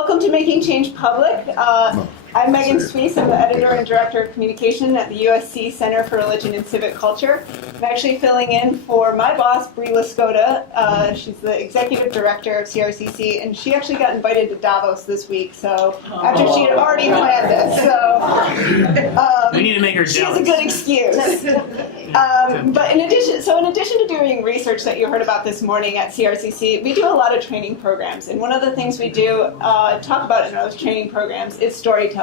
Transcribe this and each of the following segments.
welcome to Making Change Public. I'm Megan Sweas. I'm the editor and director of communication at the USC Center for Religion and Civic Culture. I'm actually filling in for my boss, Bree Lascota. She's the executive director of CRCC, and she actually got invited to Davos this week. So after she had already planned this, so we need to make her jealous. She has a good excuse. But in addition to doing research that you heard about this morning at CRCC, we do a lot of training programs, and one of the things we do talk about in those training programs is storytelling.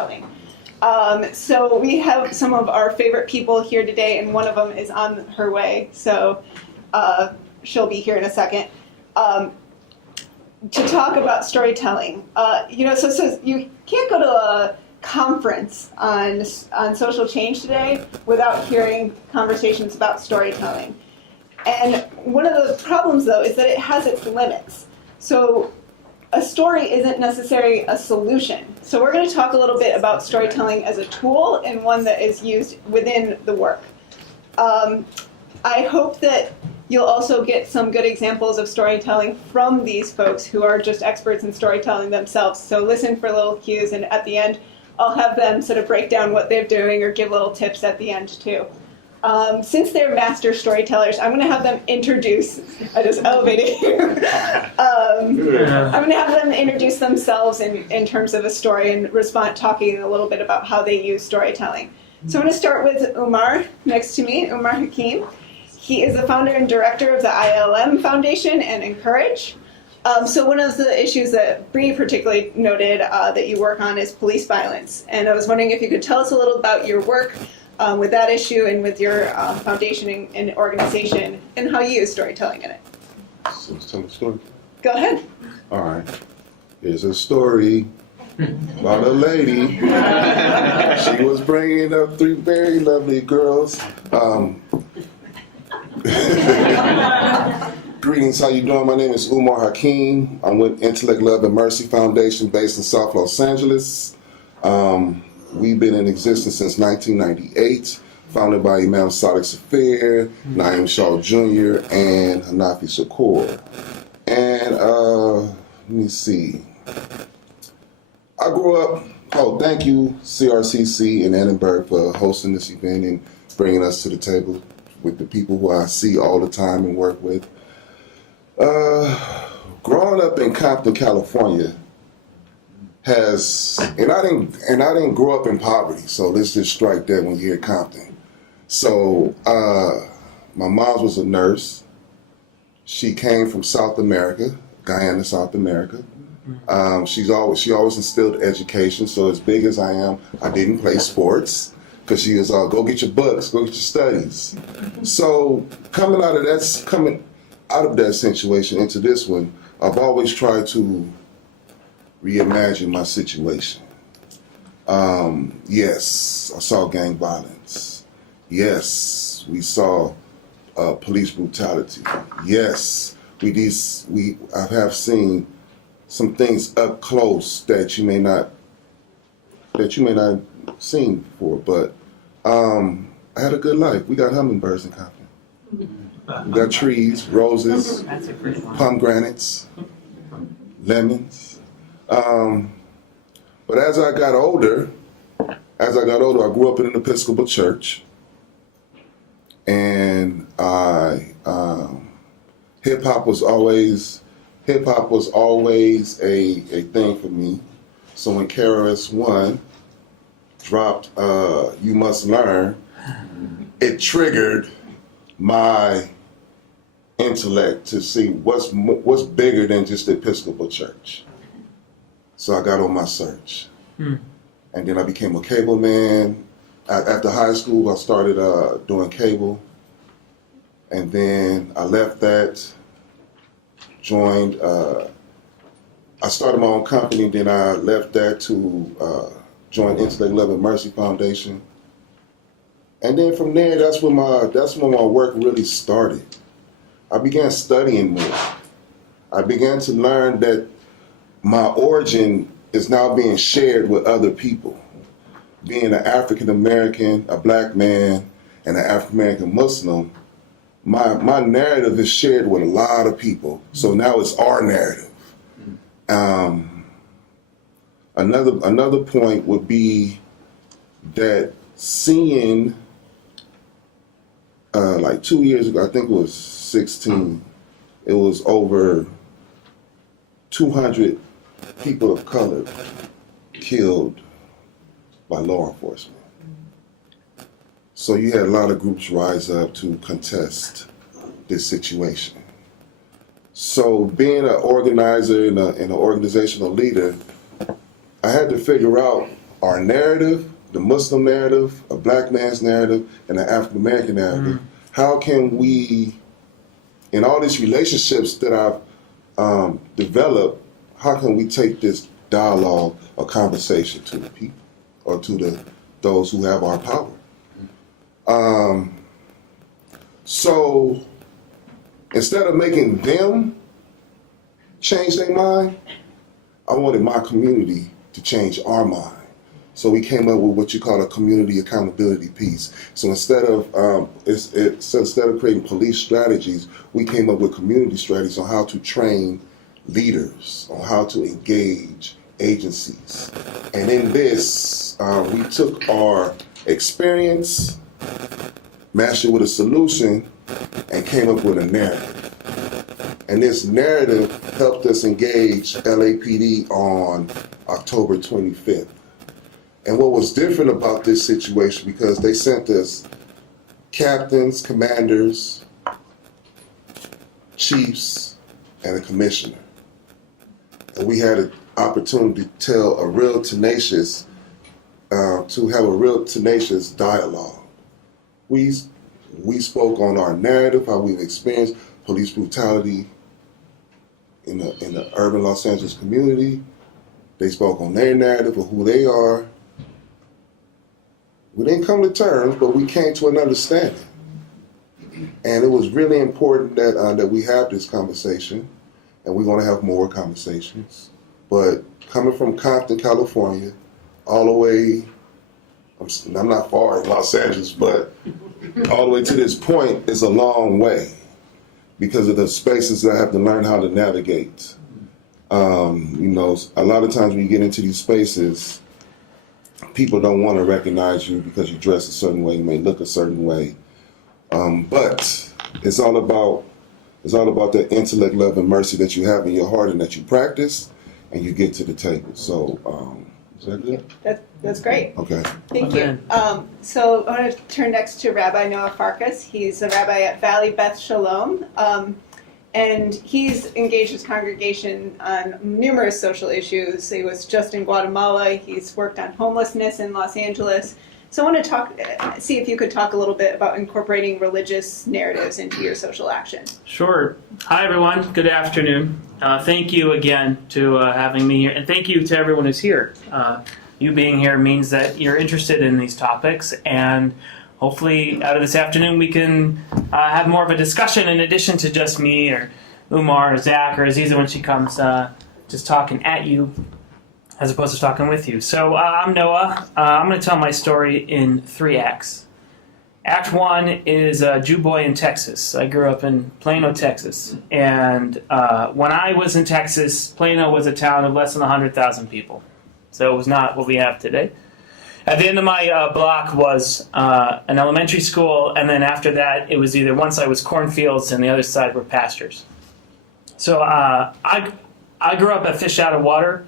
So we have some of our favorite people here today, and one of them is on her way, so she'll be here in a second, to talk about storytelling. So you can't go to a conference on social change today without hearing conversations about storytelling. And one of the problems, though, is that it has its limits. So a story isn't necessarily a solution. So we're going to talk a little bit about storytelling as a tool and one that is used within the work. I hope that you'll also get some good examples of storytelling from these folks who are just experts in storytelling themselves. So listen for little cues, and at the end, I'll have them sort of break down what they're doing or give little tips at the end, too. Since they're master storytellers, I'm going to have them introduce, I just elevated here. I'm going to have them introduce themselves in terms of a story and talking a little bit about how they use storytelling. So I'm going to start with Umar next to me, Umar Hakim. He is the founder and director of the ILM Foundation and INKERIJ. So one of the issues that Bree particularly noted that you work on is police violence. And I was wondering if you could tell us a little about your work with that issue and with your foundation and organization and how you use storytelling in it. So let's tell a story. Go ahead. All right. Here's a story about a lady. She was bringing up three very lovely girls. Greetings, how you doing? My name is Umar Hakim. I'm with Intellect, Love, and Mercy Foundation based in South Los Angeles. We've been in existence since 1998, founded by Imam Sadiq Safir, Naeem Shaw Jr., and Hanafi Shakur. And let me see. I grew up, thank you CRCC and Annenberg for hosting this event and bringing us to the table with the people who I see all the time and work with. Growing up in Compton, California, and I didn't grow up in poverty, so let's just strike that when you hear Compton. So my mom was a nurse. She came from South America, Guyana, South America. She always instilled education. So as big as I am, I didn't play sports because she was go get your books, go get your studies. So coming out of that situation into this one, I've always tried to reimagine my situation. Yes, I saw gang violence. Yes, we saw police brutality. Yes, I have seen some things up close that you may not seen before. But I had a good life. We got hummingbirds in Compton. We got trees, roses, pomegranates, lemons. But as I got older, I grew up in an Episcopal church, and hip hop was always a thing for me. So when KRS-One dropped "You Must Learn," it triggered my intellect to see what's bigger than just the Episcopal church. So I got on my search. And then I became a cable man. After high school, I started doing cable. And then I left that, joined, I started my own company, then I left that to join Intellect, Love, and Mercy Foundation. And then from there, that's when my work really started. I began studying more. I began to learn that my origin is now being shared with other people. Being an African American, a black man, and an African American Muslim, my narrative is shared with a lot of people. So now it's our narrative. Another point would be that seeing, like 2 years ago, I think it was 16, it was over 200 people of color killed by law enforcement. So you had a lot of groups rise up to contest this situation. So being an organizer and an organizational leader, I had to figure out our narrative, the Muslim narrative, a black man's narrative, and the African American narrative. How can we, in all these relationships that I've developed, how can we take this dialogue or conversation to the people or to those who have our power? So instead of making them change their mind, I wanted my community to change our mind. So we came up with what you call a community accountability piece. So instead of creating police strategies, we came up with community strategies on how to train leaders, on how to engage agencies. And in this, we took our experience, matched it with a solution, and came up with a narrative. And this narrative helped us engage LAPD on October 25th. And what was different about this situation, because they sent us captains, commanders, chiefs, and a commissioner. And we had an opportunity to tell a real tenacious, dialogue. We spoke on our narrative, how we've experienced police brutality in the urban Los Angeles community. They spoke on their narrative of who they are. We didn't come to terms, but we came to an understanding. And it was really important that we have this conversation, and we're going to have more conversations. But coming from Compton, California, all the way, I'm not far in Los Angeles, but all the way to this point is a long way because of the spaces that I have to learn how to navigate. A lot of times when you get into these spaces, people don't want to recognize you because you dress a certain way, you may look a certain way. But it's all about that intellect, love, and mercy that you have in your heart and that you practice and you get to the table. So, is that good? That's great. Okay. Thank you. So I want to turn next to Rabbi Noah Farkas. He's a rabbi at Valley Beth Shalom. And he's engaged his congregation on numerous social issues. He was just in Guatemala. He's worked on homelessness in Los Angeles. So I want to see if you could talk a little bit about incorporating religious narratives into your social action. Sure. Hi, everyone. Good afternoon. Thank you again to having me here. And thank you to everyone who's here. You being here means that you're interested in these topics. And hopefully out of this afternoon we can have more of a discussion in addition to just me or Umar or Zach or Aziza when she comes just talking at you as opposed to talking with you. So I'm Noah. I'm going to tell my story in 3 acts. Act 1 is a Jew boy in Texas. I grew up in Plano, Texas. And when I was in Texas, Plano was a town of less than 100,000 people. So it was not what we have today. At the end of my block was an elementary school, and then after that, it was either one side was cornfields and the other side were pastures. So I grew up a fish out of water.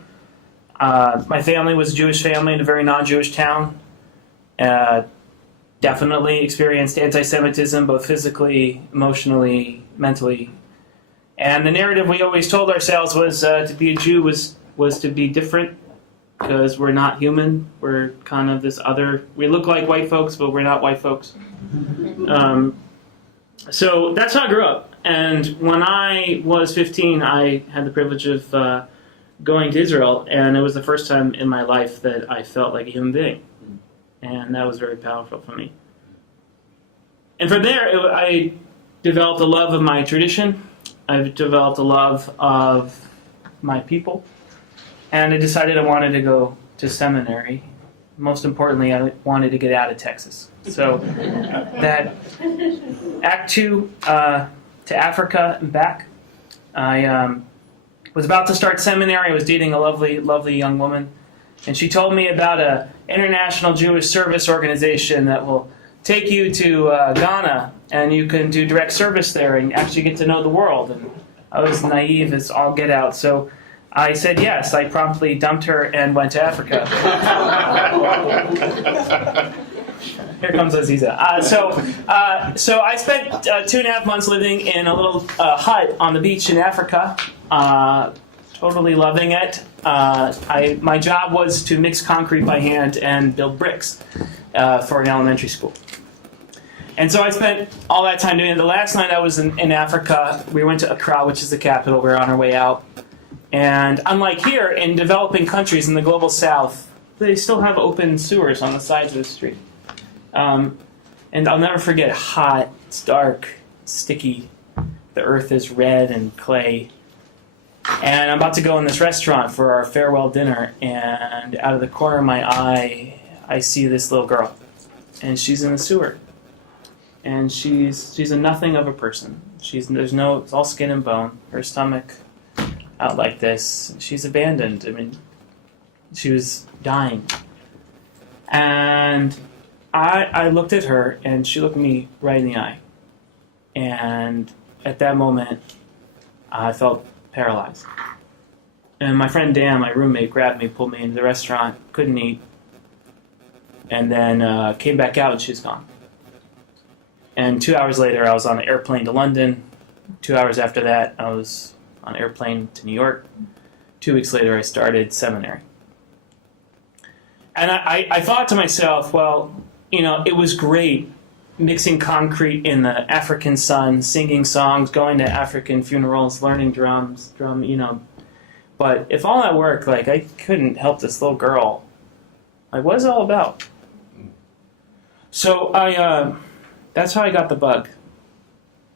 My family was a Jewish family in a very non-Jewish town. Definitely experienced anti-Semitism, both physically, emotionally, mentally. And the narrative we always told ourselves was to be a Jew was to be different, because we're not human. We're kind of this other. We look like white folks, but we're not white folks. So that's how I grew up. And when I was 15, I had the privilege of going to Israel, and it was the first time in my life that I felt like a human being. And that was very powerful for me. And from there, I developed a love of my tradition. I've developed a love of my people. And I decided I wanted to go to seminary. Most importantly, I wanted to get out of Texas. So that Act 2, to Africa and back. I was about to start seminary. I was dating a lovely, lovely young woman. And she told me about an international Jewish service organization that will take you to Ghana, and you can do direct service there and actually get to know the world. And I was naive as all get out, so I said yes. I promptly dumped her and went to Africa. Here comes Aziza. So I spent 2.5 months living in a little hut on the beach in Africa, totally loving it. My job was to mix concrete by hand and build bricks for an elementary school. And so I spent all that time doing it. The last night I was in Africa, we went to Accra, which is the capital. We were on our way out. And unlike here, in developing countries in the global south, they still have open sewers on the sides of the street. And I'll never forget, hot, it's dark, it's sticky. The earth is red and clay. And I'm about to go in this restaurant for our farewell dinner, and out of the corner of my eye, I see this little girl. And she's in the sewer. And she's a nothing of a person. It's all skin and bone. Her stomach out like this. She's abandoned. I mean, she was dying. And I looked at her, and she looked me right in the eye. And at that moment, I felt paralyzed. And my friend Dan, my roommate, grabbed me, pulled me into the restaurant, couldn't eat, and then came back out, and she's gone. And 2 hours later, I was on an airplane to London. 2 hours after that, I was on an airplane to New York. 2 weeks later, I started seminary. And I thought to myself, well, it was great mixing concrete in the African sun, singing songs, going to African funerals, learning drum. But if all that work, I couldn't help this little girl, what is it all about? So that's how I got the bug.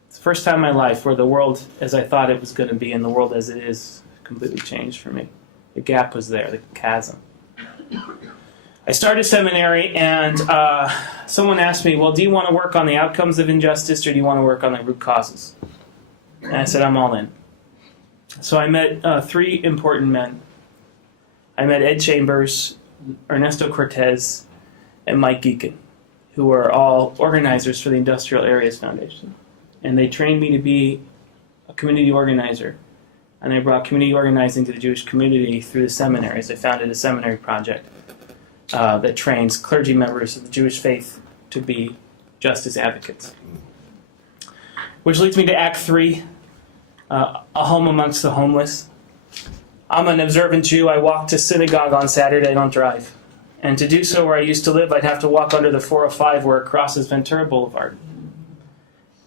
It's the first time in my life where the world as I thought it was going to be and the world as it is completely changed for me. The gap was there, the chasm. I started seminary, and someone asked me, well, do you want to work on the outcomes of injustice, or do you want to work on the root causes? And I said, I'm all in. So I met 3 important men. I met Ed Chambers, Ernesto Cortez, and Mike Geekin, who were all organizers for the Industrial Areas Foundation. And they trained me to be a community organizer. And I brought community organizing to the Jewish community through the seminaries. I founded a seminary project that trains clergy members of the Jewish faith to be justice advocates. Which leads me to Act 3, a home amongst the homeless. I'm an observant Jew. I walk to synagogue on Saturday. I don't drive. And to do so where I used to live, I'd have to walk under the 405 where it crosses Ventura Boulevard.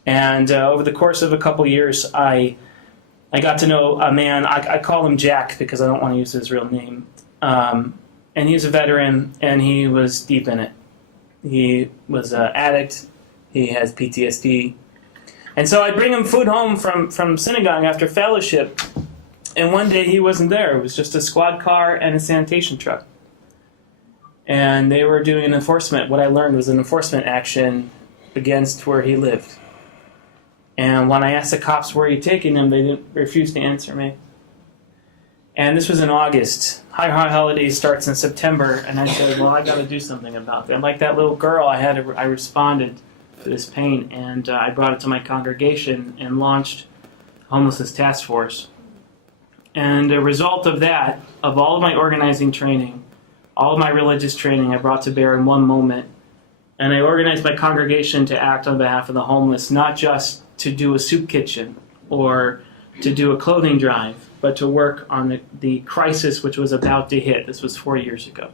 And over the course of a couple years, I got to know a man. I call him Jack because I don't want to use his real name. And he's a veteran, and he was deep in it. He was an addict. He has PTSD. And so I'd bring him food home from synagogue after fellowship, and one day he wasn't there. It was just a squad car and a sanitation truck. And they were doing what I learned was an enforcement action against where he lived. And when I asked the cops where you taking him, they refused to answer me. And this was in August. High Holidays starts in September, and I said, well, I got to do something about that. And like that little girl, I responded to this pain, and I brought it to my congregation and launched Homelessness Task Force. And a result of that, of all of my organizing training, all of my religious training, I brought to bear in one moment. And I organized my congregation to act on behalf of the homeless, not just to do a soup kitchen or to do a clothing drive, but to work on the crisis which was about to hit. This was 4 years ago.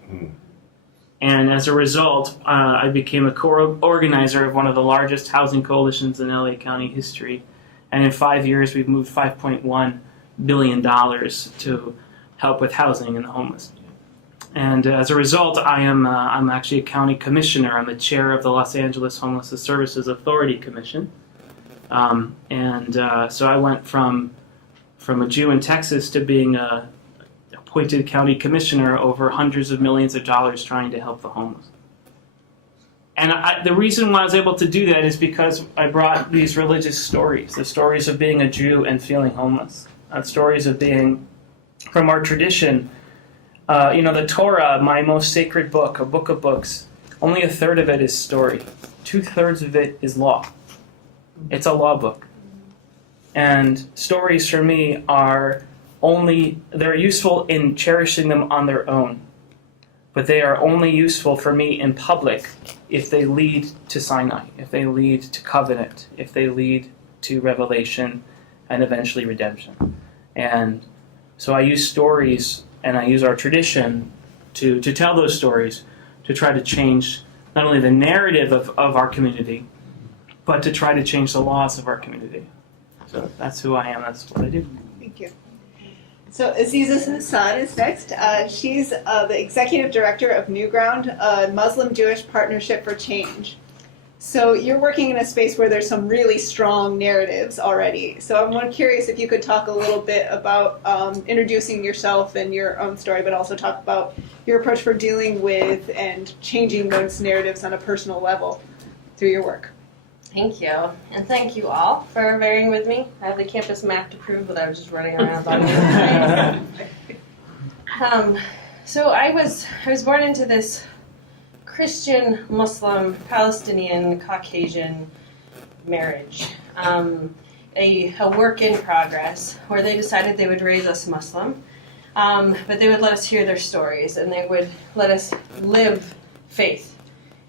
And as a result, I became a co-organizer of one of the largest housing coalitions in LA County history. And in 5 years, we've moved $5.1 billion to help with housing and the homeless. And as a result, I'm actually a county commissioner. I'm the chair of the Los Angeles Homeless Services Authority Commission. So I went from a Jew in Texas to being a appointed county commissioner over hundreds of millions of dollars trying to help the homeless. And the reason why I was able to do that is because I brought these religious stories, the stories of being a Jew and feeling homeless, stories of being, from our tradition, The Torah, my most sacred book, a book of books, only a third of it is story. 2/3 of it is law. It's a law book. And stories for me they're useful in cherishing them on their own. But they are only useful for me in public if they lead to Sinai, if they lead to covenant, if they lead to revelation and eventually redemption. And so I use stories and I use our tradition to tell those stories, to try to change not only the narrative of our community, but to try to change the laws of our community. So that's who I am, that's what I do. Thank you. So Aziza Hasan is next. She's the executive director of NewGround, a Muslim-Jewish partnership for change. So you're working in a space where there's some really strong narratives already. So I'm curious if you could talk a little bit about introducing yourself and your own story, but also talk about your approach for dealing with and changing those narratives on a personal level through your work. Thank you. And thank you all for bearing with me. I have the campus map to prove that I was just running around on the So I was born into this Christian, Muslim, Palestinian, Caucasian marriage. A work in progress where they decided they would raise us Muslim, but they would let us hear their stories and they would let us live faith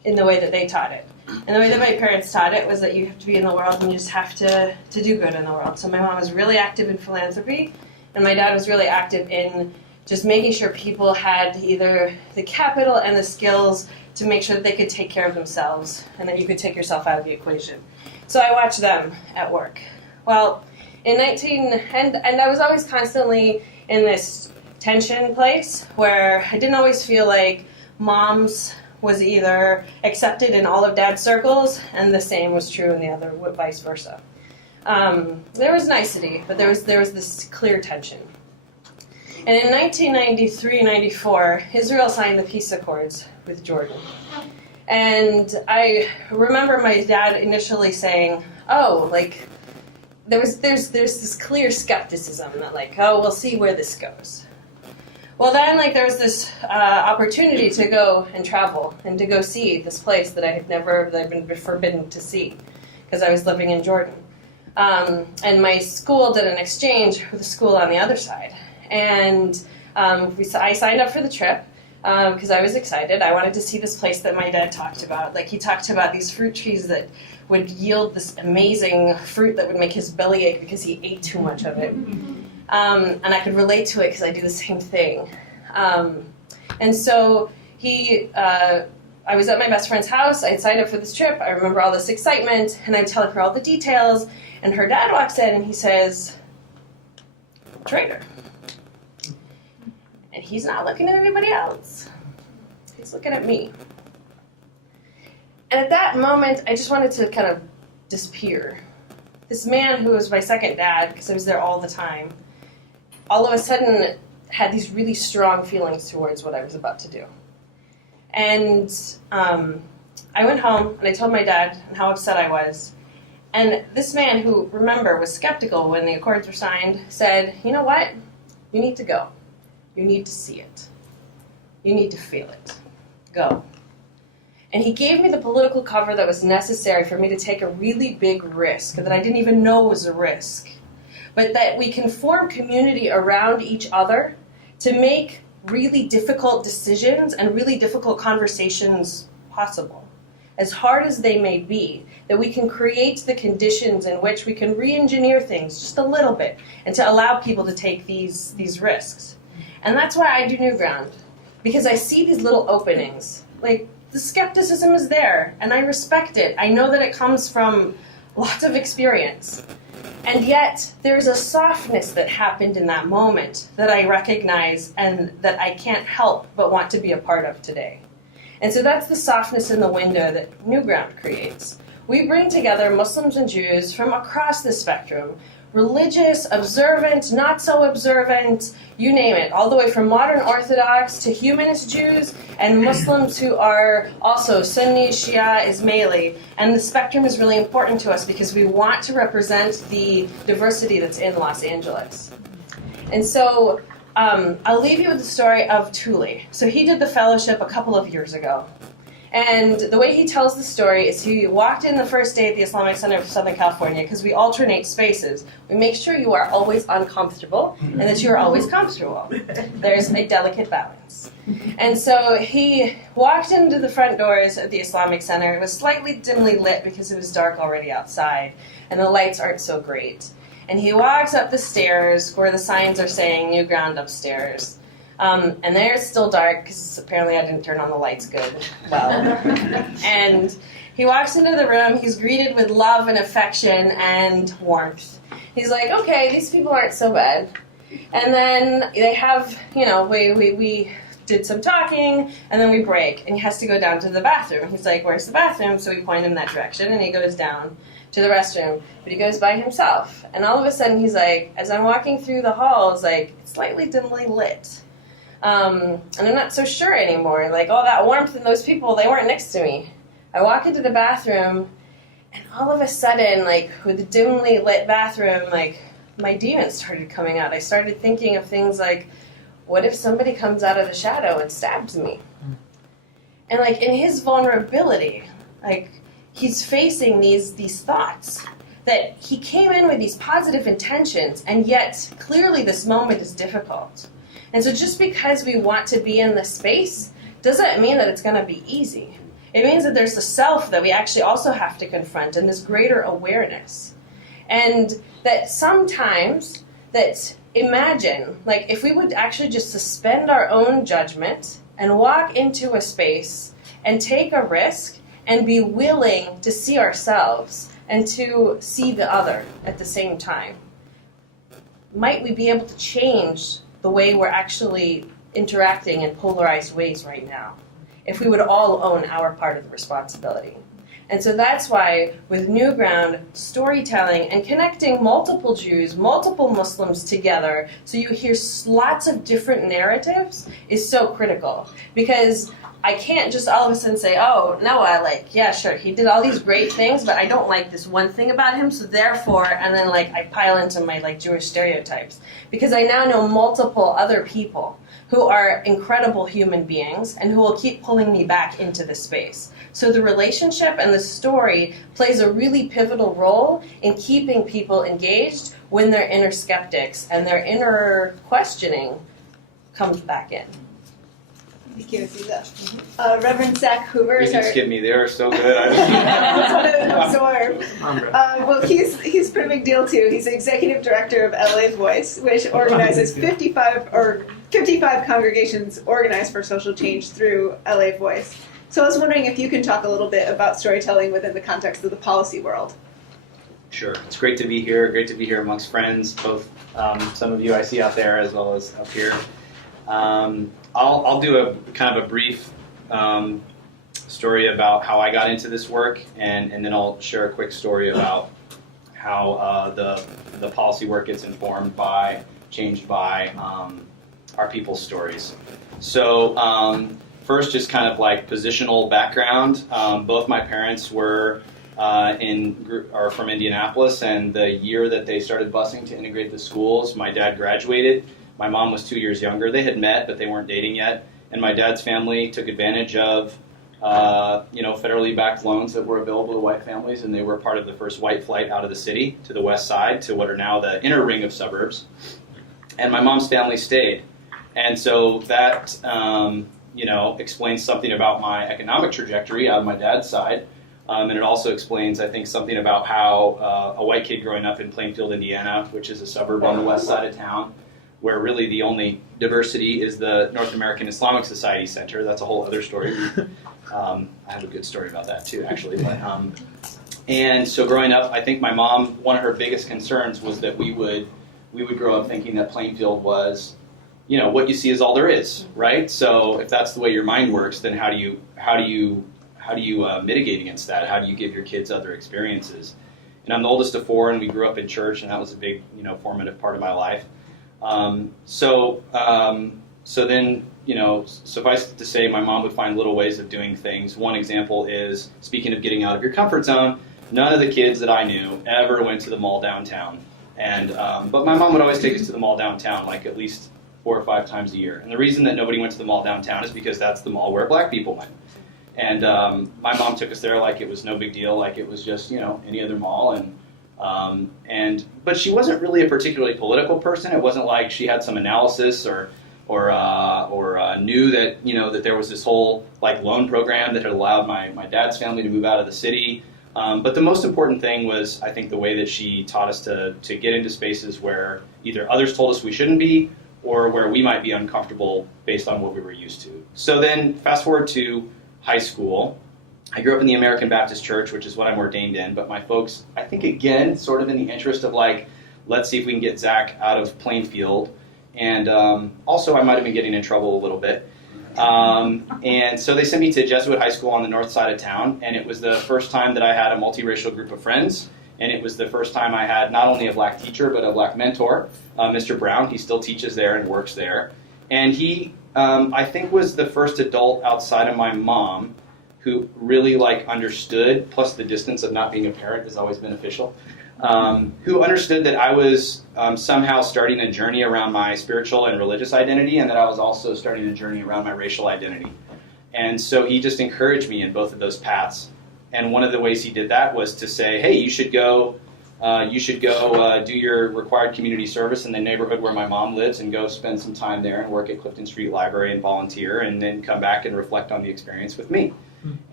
in the way that they taught it. And the way that my parents taught it was that you have to be in the world and you just have to do good in the world. So my mom was really active in philanthropy, and my dad was really active in just making sure people had either the capital and the skills to make sure that they could take care of themselves and that you could take yourself out of the equation. So I watched them at work. Well, and I was always constantly in this tension place where I didn't always feel like mom's was either accepted in all of dad's circles, and the same was true in the other, vice versa. There was nicety, but there was this clear tension. And in 1993-94, Israel signed the peace accords with Jordan. And I remember my dad initially saying, there's this clear skepticism that we'll see where this goes. Well, then, there was this opportunity to go and travel and to go see this place that I'd been forbidden to see because I was living in Jordan. And my school did an exchange with a school on the other side. And I signed up for the trip because I was excited. I wanted to see this place that my dad talked about. He talked about these fruit trees that would yield this amazing fruit that would make his belly ache because he ate too much of it. And I could relate to it because I do the same thing. And so I was at my best friend's house. I had signed up for this trip. I remember all this excitement, and I'm telling her all the details. And her dad walks in, and he says, "Traitor." And he's not looking at anybody else. He's looking at me. And at that moment, I just wanted to kind of disappear. This man who was my second dad, because I was there all the time, all of a sudden had these really strong feelings towards what I was about to do. And I went home and I told my dad how upset I was. And this man, who, remember, was skeptical when the accords were signed, said, "You know what? You need to go. You need to see it. You need to feel it. Go." And he gave me the political cover that was necessary for me to take a really big risk that I didn't even know was a risk. But that we can form community around each other to make really difficult decisions and really difficult conversations possible. As hard as they may be, that we can create the conditions in which we can re-engineer things just a little bit and to allow people to take these risks. And that's why I do NewGround, because I see these little openings. The skepticism is there, and I respect it. I know that it comes from lots of experience. And yet, there's a softness that happened in that moment that I recognize and that I can't help but want to be a part of today. And so that's the softness in the window that NewGround creates. We bring together Muslims and Jews from across the spectrum, religious, observant, not so observant, you name it, all the way from modern Orthodox to humanist Jews and Muslims who are also Sunni, Shia, Ismaili. And the spectrum is really important to us because we want to represent the diversity that's in Los Angeles. And so I'll leave you with the story of Thule. So he did the fellowship a couple of years ago. And the way he tells the story is he walked in the first day at the Islamic Center of Southern California, because we alternate spaces. We make sure you are always uncomfortable and that you are always comfortable. There's a delicate balance. And so he walked into the front doors of the Islamic Center. It was slightly dimly lit because it was dark already outside, and the lights aren't so great. And he walks up the stairs where the signs are saying NewGround upstairs. And there it's still dark because apparently I didn't turn on the lights good. Well, and he walks into the room. He's greeted with love and affection and warmth. He's like, okay, these people aren't so bad. And then they have, we did some talking, and then we break, and he has to go down to the bathroom. He's like, where's the bathroom? So we point him that direction, and he goes down to the restroom, but he goes by himself. And all of a sudden, he's like, as I'm walking through the halls, like, it's slightly dimly lit. And I'm not so sure anymore. Like, all that warmth and those people, they weren't next to me. I walk into the bathroom, and all of a sudden, like, with the dimly lit bathroom, like, my demons started coming out. I started thinking of things like, what if somebody comes out of the shadow and stabs me? And, like, in his vulnerability, like, he's facing these thoughts that he came in with these positive intentions, and yet clearly this moment is difficult. And so just because we want to be in this space doesn't mean that it's going to be easy. It means that there's the self that we actually also have to confront, and this greater awareness. And that sometimes, that imagine, like, if we would actually just suspend our own judgment and walk into a space and take a risk and be willing to see ourselves and to see the other at the same time, might we be able to change the way we're actually interacting in polarized ways right now, if we would all own our part of the responsibility. And so that's why with NewGround, storytelling and connecting multiple Jews, multiple Muslims together, so you hear lots of different narratives, is so critical. Because I can't just all of a sudden say, oh, Noah, like, yeah, sure, he did all these great things, but I don't like this one thing about him, so therefore, and then, like, I pile into my, like, Jewish stereotypes. Because I now know multiple other people who are incredible human beings and who will keep pulling me back into this space. So the relationship and the story plays a really pivotal role in keeping people engaged when their inner skeptics and their inner questioning comes back in. Thank you, Aziza. Reverend Zach Hoover You is can our... skip me. They are so good. I I want to absorb. Well, he's a pretty big deal too. He's the executive director of LA Voice, which organizes 55 congregations organized for social change through LA Voice. So I was wondering if you can talk a little bit about storytelling within the context of the policy world. Sure. It's great to be here. Great to be here amongst friends, both some of you I see out there as well as up here. I'll do a kind of a brief story about how I got into this work, and then I'll share a quick story about how the policy work gets informed by, changed by our people's stories. So first, just kind of like positional background. Both my parents were are from Indianapolis, and the year that they started busing to integrate the schools, my dad graduated. My mom was 2 years younger. They had met, but they weren't dating yet. And my dad's family took advantage of, federally backed loans that were available to white families, and they were part of the first white flight out of the city to the west side, to what are now the inner ring of suburbs. And my mom's family stayed. And so that, explains something about my economic trajectory out of my dad's side. And it also explains, I think, something about how a white kid growing up in Plainfield, Indiana, which is a suburb on the west side of town, where really the only diversity is the North American Islamic Society Center. That's a whole other story. I have a good story about that too, actually. But, and so growing up, I think my mom, one of her biggest concerns was that we would grow up thinking that Plainfield was, what you see is all there is, right? So if that's the way your mind works, then how do you mitigate against that? How do you give your kids other experiences? And I'm the oldest of four, and we grew up in church, and that was a big, formative part of my life. So then, suffice it to say, my mom would find little ways of doing things. One example is, speaking of getting out of your comfort zone, none of the kids that I knew ever went to the mall downtown. And but my mom would always take us to the mall downtown, like at least 4 or 5 times a year. And the reason that nobody went to the mall downtown is because that's the mall where black people went. And my mom took us there like it was no big deal, like it was just, you know, any other mall. But she wasn't really a particularly political person. It wasn't like she had some analysis or knew that, you know, that there was this whole like loan program that had allowed my dad's family to move out of the city. But the most important thing was, I think, the way that she taught us to get into spaces where either others told us we shouldn't be or where we might be uncomfortable based on what we were used to. So then fast forward to high school. I grew up in the American Baptist Church, which is what I'm ordained in, but my folks, I think again, sort of in the interest of like, let's see if we can get Zach out of Plainfield. And also I might have been getting in trouble a little bit. And so they sent me to Jesuit High School on the north side of town, and it was the first time that I had a multiracial group of friends, and it was the first time I had not only a black teacher, but a black mentor, Mr. Brown. He still teaches there and works there. And he, I think, was the first adult outside of my mom who really like understood, plus the distance of not being a parent is always beneficial, who understood that I was somehow starting a journey around my spiritual and religious identity, and that I was also starting a journey around my racial identity. And so he just encouraged me in both of those paths. And one of the ways he did that was to say, hey, you should go do your required community service in the neighborhood where my mom lives, and go spend some time there and work at Clifton Street Library and volunteer, and then come back and reflect on the experience with me.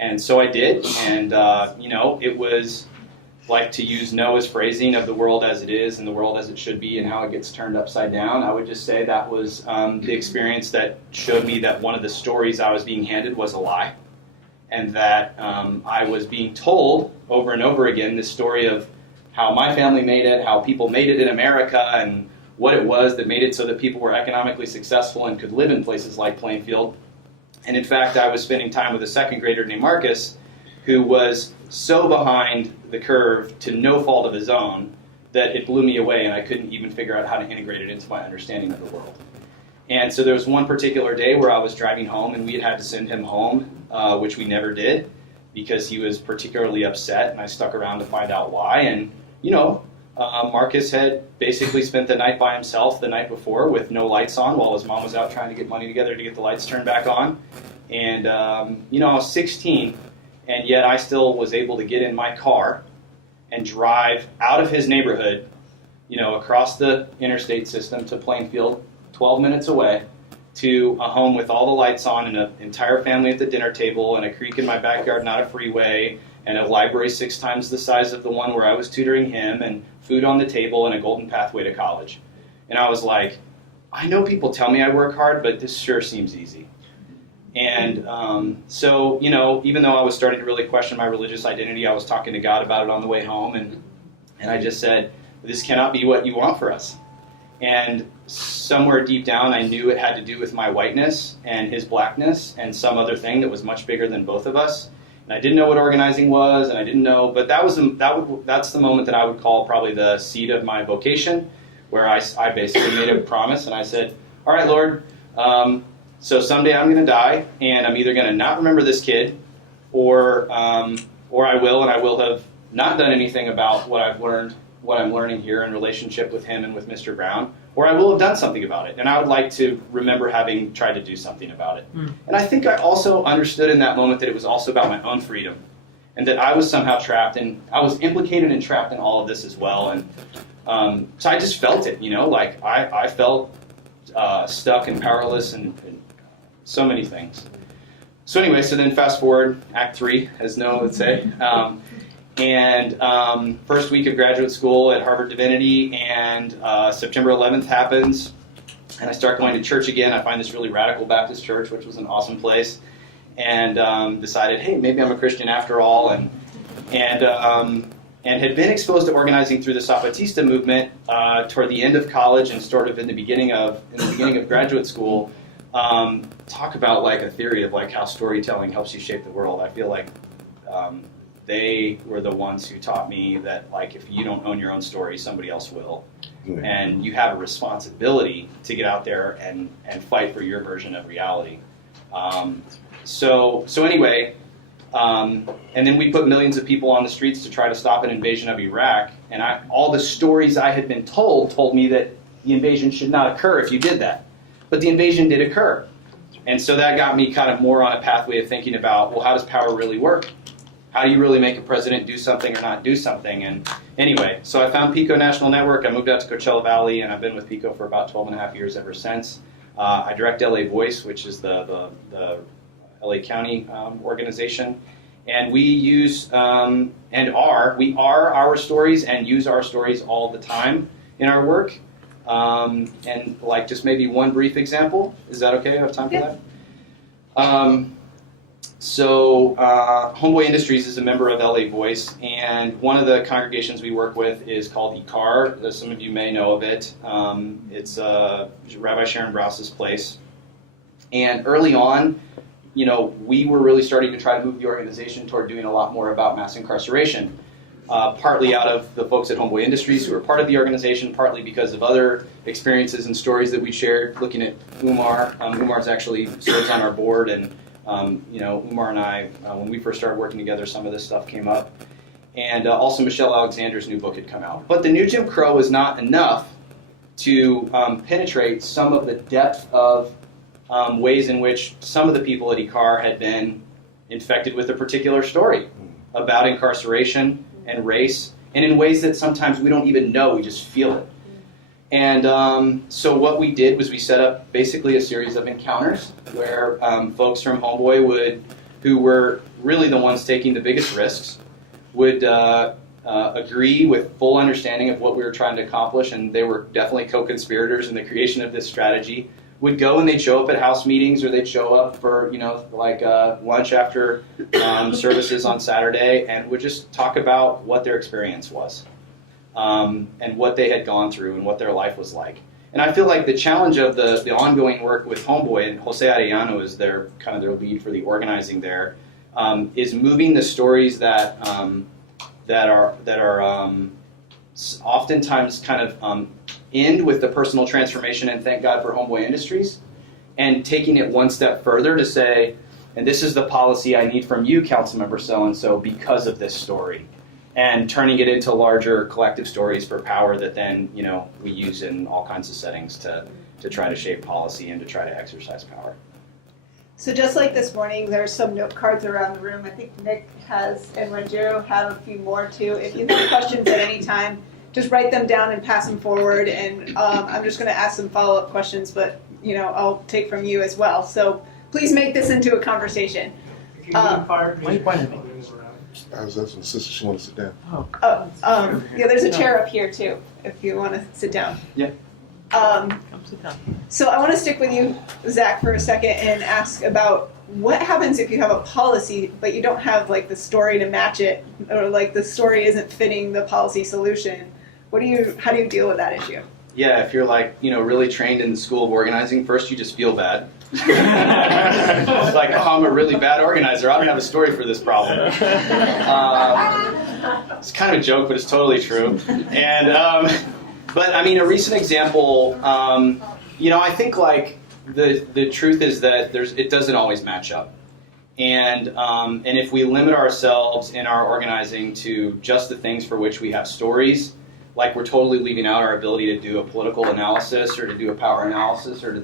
And so I did, and you know, it was like, to use Noah's phrasing of the world as it is and the world as it should be and how it gets turned upside down. I would just say that was the experience that showed me that one of the stories I was being handed was a lie, and that I was being told over and over again this story of how my family made it, how people made it in America, and what it was that made it so that people were economically successful and could live in places like Plainfield. And in fact, I was spending time with a second grader named Marcus, who was so behind the curve to no fault of his own that it blew me away, and I couldn't even figure out how to integrate it into my understanding of the world. And so there was one particular day where I was driving home, and we had to send him home, which we never did, because he was particularly upset, and I stuck around to find out why. And, you know, Marcus had basically spent the night by himself the night before with no lights on while his mom was out trying to get money together to get the lights turned back on. And, you know, I was 16, and yet I still was able to get in my car and drive out of his neighborhood, you know, across the interstate system to Plainfield, 12 minutes away, to a home with all the lights on and an entire family at the dinner table and a creek in my backyard, not a freeway, and a library 6 times the size of the one where I was tutoring him, and food on the table, and a golden pathway to college. And I was like, I know people tell me I work hard, but this sure seems easy. And so, you know, even though I was starting to really question my religious identity, I was talking to God about it on the way home, and I just said, this cannot be what you want for us. And somewhere deep down, I knew it had to do with my whiteness and his blackness and some other thing that was much bigger than both of us. And I didn't know what organizing was, and I didn't know, but that's the moment that I would call probably the seed of my vocation, where I basically made a promise, and I said, all right, Lord, so someday I'm going to die, and I'm either going to not remember this kid, or I will, and I will have not done anything about what I'm learning here in relationship with him and with Mr. Brown, or I will have done something about it. And I would like to remember having tried to do something about it. And I think I also understood in that moment that it was also about my own freedom, and that I was somehow trapped, and I was implicated and trapped in all of this as well. And so I just felt it, you know, like I felt stuck and powerless and so many things. So anyway, so then fast forward, Act 3, as Noah would say. First week of graduate school at Harvard Divinity, and September 11th happens, and I start going to church again. I find this really radical Baptist church, which was an awesome place, and decided, hey, maybe I'm a Christian after all, and had been exposed to organizing through the Zapatista movement toward the end of college and sort of in the beginning of graduate school. Talk about like a theory of like how storytelling helps you shape the world. I feel like they were the ones who taught me that like if you don't own your own story, somebody else will. Mm-hmm. And you have a responsibility to get out there and fight for your version of reality. So anyway, and then we put millions of people on the streets to try to stop an invasion of Iraq, and all the stories I had been told me that the invasion should not occur if you did that. but the invasion did occur. And so that got me kind of more on a pathway of thinking about, well, how does power really work? How do you really make a president do something or not do something? And anyway, so I found Pico National Network. I moved out to Coachella Valley, and I've been with Pico for about 12 and a half years ever since. I direct LA Voice, which is the LA County organization. And we use we are our stories and use our stories all the time in our work. And like just maybe one brief example. Is that okay? I have time for that? So Homeboy Industries is a member of LA Voice, and one of the congregations we work with is called INKERIJ. Some of you may know of it. It's Rabbi Sharon Browse's place. And early on, we were really starting to try to move the organization toward doing a lot more about mass incarceration. Partly out of the folks at Homeboy Industries who are part of the organization, partly because of other experiences and stories that we shared, looking at Umar. Umar's actually serves on our board, and Umar and I, when we first started working together, some of this stuff came up. And also Michelle Alexander's new book had come out. But the new Jim Crow was not enough to penetrate some of the depth of ways in which some of the people at INKERIJ had been infected with a particular story about incarceration and race, and in ways that sometimes we don't even know, we just feel it. And so what we did was we set up basically a series of encounters where folks from Homeboy who were really the ones taking the biggest risks, would agree with full understanding of what we were trying to accomplish, and they were definitely co-conspirators in the creation of this strategy, would go and they'd show up at house meetings, or they'd show up for, lunch after services on Saturday, and would just talk about what their experience was, and what they had gone through and what their life was like. And I feel like the challenge of the ongoing work with Homeboy, and Jose Arellano is their lead for the organizing there, is moving the stories that are oftentimes end with the personal transformation and thank God for Homeboy Industries, and taking it one step further to say, and this is the policy I need from you, Councilmember so-and-so, because of this story, and turning it into larger collective stories for power that then we use in all kinds of settings to try to shape policy and to try to exercise power. So just like this morning, there's some note cards around the room. I think Nick has, and Ranjiro have a few more too. If you have questions at any time, just write them down and pass them forward. And I'm just going to ask some follow-up questions, but I'll take from you as well. So please make this into a conversation. If you get fired, Why are you pointing at me? I was asking my sister, she wanted to sit down. Yeah, there's a chair up here too, if you want to sit down. Yeah. Come sit down. So I want to stick with you, Zach, for a second and ask about what happens if you have a policy, but you don't have the story to match it, or the story isn't fitting the policy solution. How do you deal with that issue? Yeah, if you're really trained in the school of organizing, first you just feel bad. It's like, oh, I'm a really bad organizer. I don't have a story for this problem. It's kind of a joke, but it's totally true. And but a recent example. I think the truth is that it doesn't always match up. And if we limit ourselves in our organizing to just the things for which we have stories, we're totally leaving out our ability to do a political analysis or to do a power analysis or to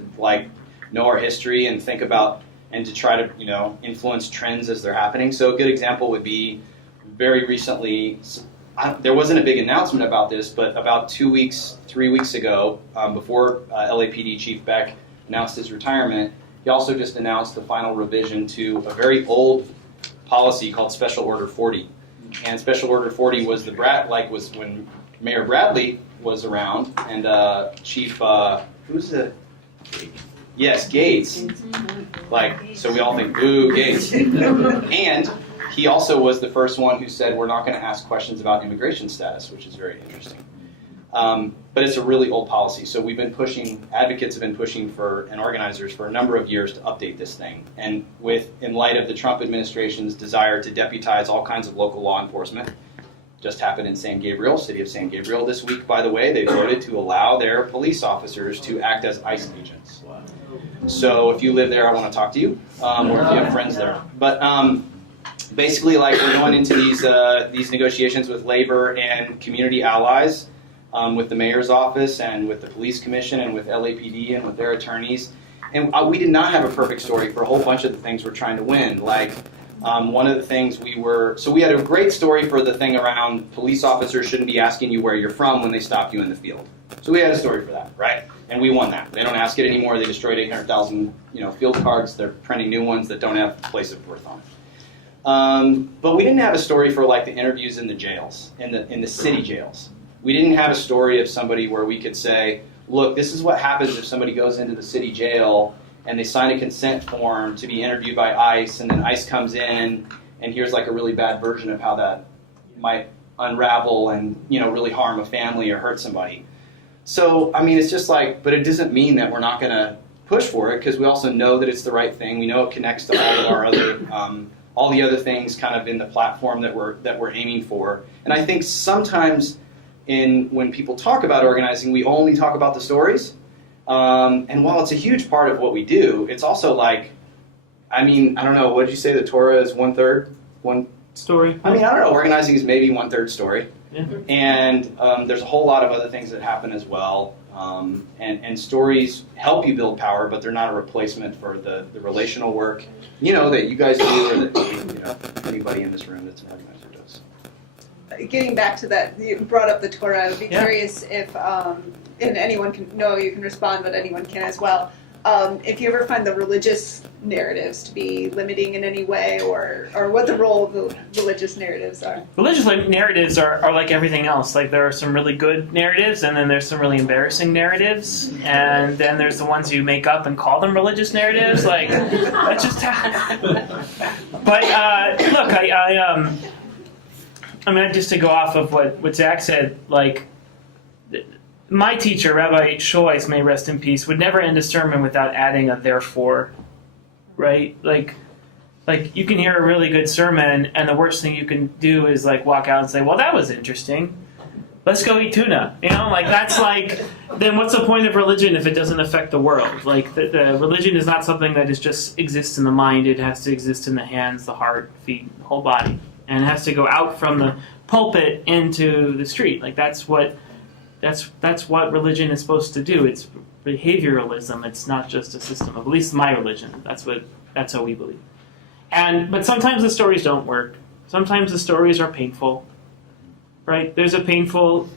know our history and think about and to try to influence trends as they're happening. So a good example would be very recently. There wasn't a big announcement about this, but about 3 weeks ago, before LAPD Chief Beck announced his retirement, he also just announced the final revision to a very old policy called Special Order 40. And Special Order 40 was was when Mayor Bradley was around, and Chief Gates. So we all think, boo, Gates. And he also was the first one who said we're not going to ask questions about immigration status, which is very interesting. But it's a really old policy. So advocates have been pushing and organizers for a number of years to update this thing. And in light of the Trump administration's desire to deputize all kinds of local law enforcement, just happened in San Gabriel, city of San Gabriel this week, by the way, they voted to allow their police officers to act as ICE agents. Wow. So if you live there, I want to talk to you, or if you have friends there. But basically, we're going into these negotiations with labor and community allies, with the mayor's office and with the police commission and with LAPD and with their attorneys. And we did not have a perfect story for a whole bunch of the things we're trying to win. Like one of the things we had a great story for the thing around police officers shouldn't be asking you where you're from when they stop you in the field. So we had a story for that, right? And we won that. They don't ask it anymore. They destroyed 800,000, field cards. They're printing new ones that don't have place of birth on it. But we didn't have a story for like the interviews in the jails, in the city jails. We didn't have a story of somebody where we could say, look, this is what happens if somebody goes into the city jail and they sign a consent form to be interviewed by ICE, and then ICE comes in, and here's like a really bad version of how that might unravel and really harm a family or hurt somebody. So, I mean, it's just like, but it doesn't mean that we're not going to push for it, because we also know that it's the right thing. We know it connects to all of our other, all the other things kind of in the platform that we're aiming for. And I think sometimes when people talk about organizing, we only talk about the stories. And while it's a huge part of what we do, it's also like, I mean, I don't know, what did you say, the Torah is 1/3? Story. I mean, I don't know, organizing is maybe 1/3 story. Yeah. And there's a whole lot of other things that happen as well. And stories help you build power, but they're not a replacement for the relational work, that you guys do, or that anybody in this room that's an organizer does. Getting back to that, you brought up the Torah. I would be curious if, and anyone can, no, you can respond, but anyone can as well. If you ever find the religious narratives to be limiting in any way, or what the role of the religious narratives are. Religious narratives are like everything else. Like, there are some really good narratives, and then there's some really embarrassing narratives, and then there's the ones you make up and call them religious narratives. Like, that's just how. But look, I mean, just to go off of what Zach said, like, my teacher, Rabbi Sweas, may rest in peace, would never end a sermon without adding a therefore, right? Like you can hear a really good sermon, and the worst thing you can do is like walk out and say, well, that was interesting. Let's go eat tuna. That's like, then what's the point of religion if it doesn't affect the world? Like, the religion is not something that just exists in the mind. It has to exist in the hands, the heart, feet, the whole body. And it has to go out from the pulpit into the street. Like, that's what religion is supposed to do. It's behavioralism. It's not just a system of, at least my religion. That's how we believe. But sometimes the stories don't work. Sometimes the stories are painful, right? There's a painful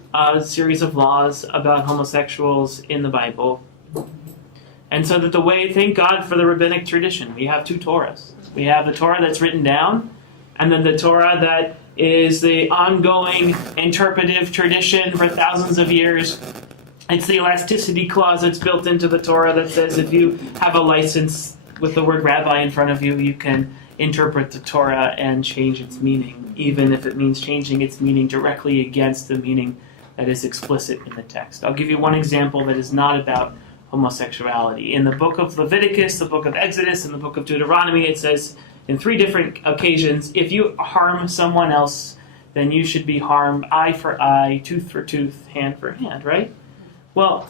series of laws about homosexuals in the Bible. And so thank God for the rabbinic tradition. We have two Torahs. We have the Torah that's written down, and then the Torah that is the ongoing interpretive tradition for thousands of years. It's the elasticity clause that's built into the Torah that says if you have a license with the word rabbi in front of you, you can interpret the Torah and change its meaning, even if it means changing its meaning directly against the meaning that is explicit in the text. I'll give you one example that is not about homosexuality. In the book of Leviticus, the book of Exodus, and the book of Deuteronomy, it says in 3 different occasions, if you harm someone else, then you should be harmed eye for eye, tooth for tooth, hand for hand, right? Well,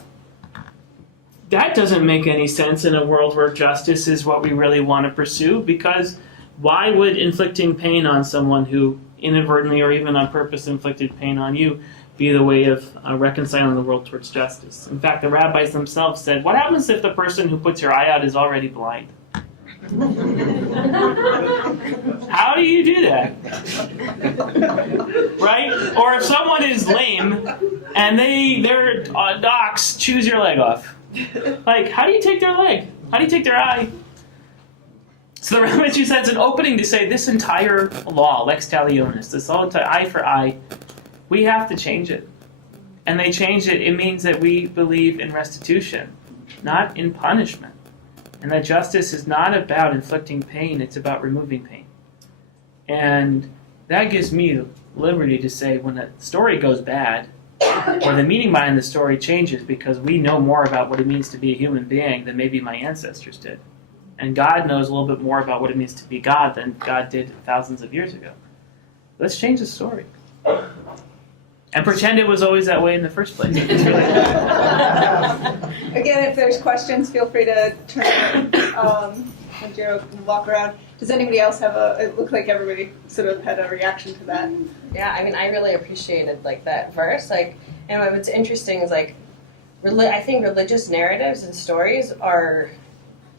that doesn't make any sense in a world where justice is what we really want to pursue, because why would inflicting pain on someone who inadvertently or even on purpose inflicted pain on you be the way of reconciling the world towards justice? In fact, the rabbis themselves said, what happens if the person who puts your eye out is already blind? How do you do that? Right? Or if someone is lame and their docs chews your leg off. Like, how do you take their leg? How do you take their eye? So the rabbis said it's an opening to say this entire law, lex talionis, this whole eye for eye, we have to change it. And they changed it. It means that we believe in restitution, not in punishment. And that justice is not about inflicting pain, it's about removing pain. And that gives me liberty to say when a story goes bad, or the meaning behind the story changes because we know more about what it means to be a human being than maybe my ancestors did. And God knows a little bit more about what it means to be God than God did thousands of years ago. Let's change the story. And pretend it was always that way in the first place. Again, if there's questions, feel free to turn and Jero can walk around. Does anybody else have it looked like everybody sort of had a reaction to that. Yeah, I mean, I really appreciated that verse. And what's interesting is I think religious narratives and stories are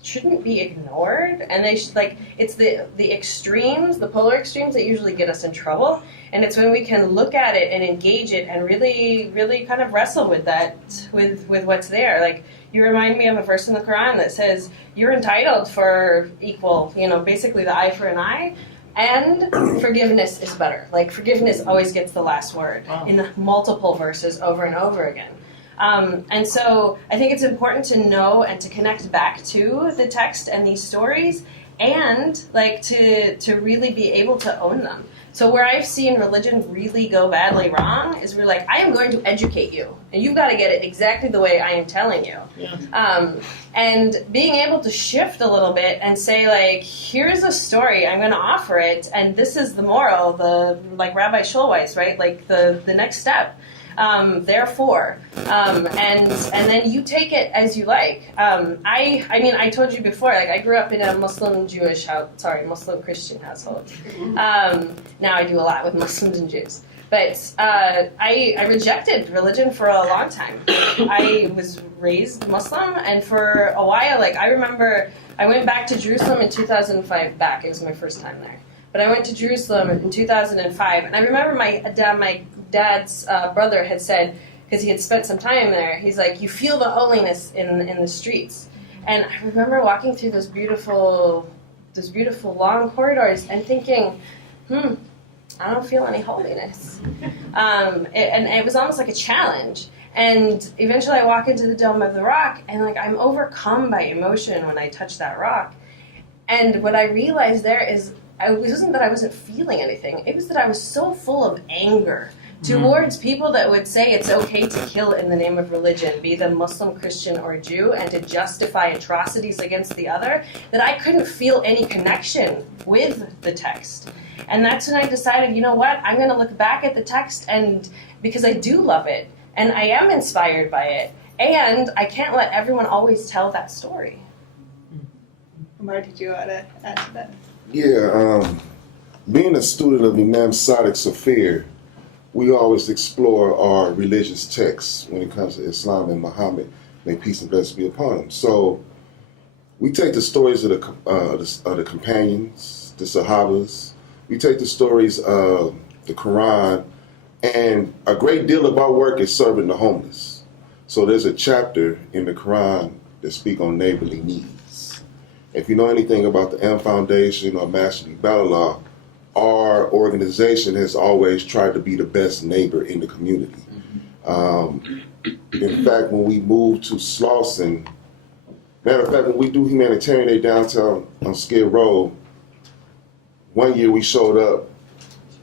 shouldn't be ignored, and they should, like, it's the extremes, the polar extremes that usually get us in trouble, and it's when we can look at it and engage it and really, really kind of wrestle with that, with what's there. Like, you remind me of a verse in the Quran that says you're entitled for equal, basically the eye for an eye, and forgiveness is better. Like, forgiveness always gets the last word in multiple verses over and over again. And so I think it's important to know and to connect back to the text and these stories, and like to really be able to own them. So where I've seen religion really go badly wrong is we're like, I am going to educate you, and you've got to get it exactly the way I am telling you. Yeah. And being able to shift a little bit and say, like, here's a story, I'm going to offer it, and this is the moral, like Rabbi Sweas, right? Like the next step. Therefore, and then you take it as you like. I told you before, like, I grew up in a Muslim Christian household. Now I do a lot with Muslims and Jews. But I rejected religion for a long time. I was raised Muslim, and for a while, like, I remember I went back to Jerusalem in 2005. It was my first time there. But I went to Jerusalem in 2005, and I remember my dad's brother had said, because he had spent some time there, he's like, you feel the holiness in the streets. And I remember walking through those beautiful long corridors and thinking, I don't feel any holiness. And it was almost like a challenge. And eventually I walk into the Dome of the Rock, and like, I'm overcome by emotion when I touch that rock. And what I realized there is, it wasn't that I wasn't feeling anything, it was that I was so full of anger towards people that would say it's okay to kill in the name of religion, be them Muslim, Christian, or Jew, and to justify atrocities against the other, that I couldn't feel any connection with the text. And that's when I decided, you know what, I'm going to look back at the text, and because I do love it, and I am inspired by it, and I can't let everyone always tell that story. Umar, did you want to add to that? Yeah, being a student of Imam Sadiq Safir, we always explore our religious texts when it comes to Islam and Muhammad, may peace and blessings be upon him. So we take the stories of the companions, the Sahabas, we take the stories of the Quran, and a great deal of our work is serving the homeless. So there's a chapter in the Quran that speaks on neighborly needs. If you know anything about the M Foundation or Master Balallah, our organization has always tried to be the best neighbor in the community. In fact, when we moved to Slauson, matter of fact, when we do Humanitarian Day downtown on Skid Row, one year we showed up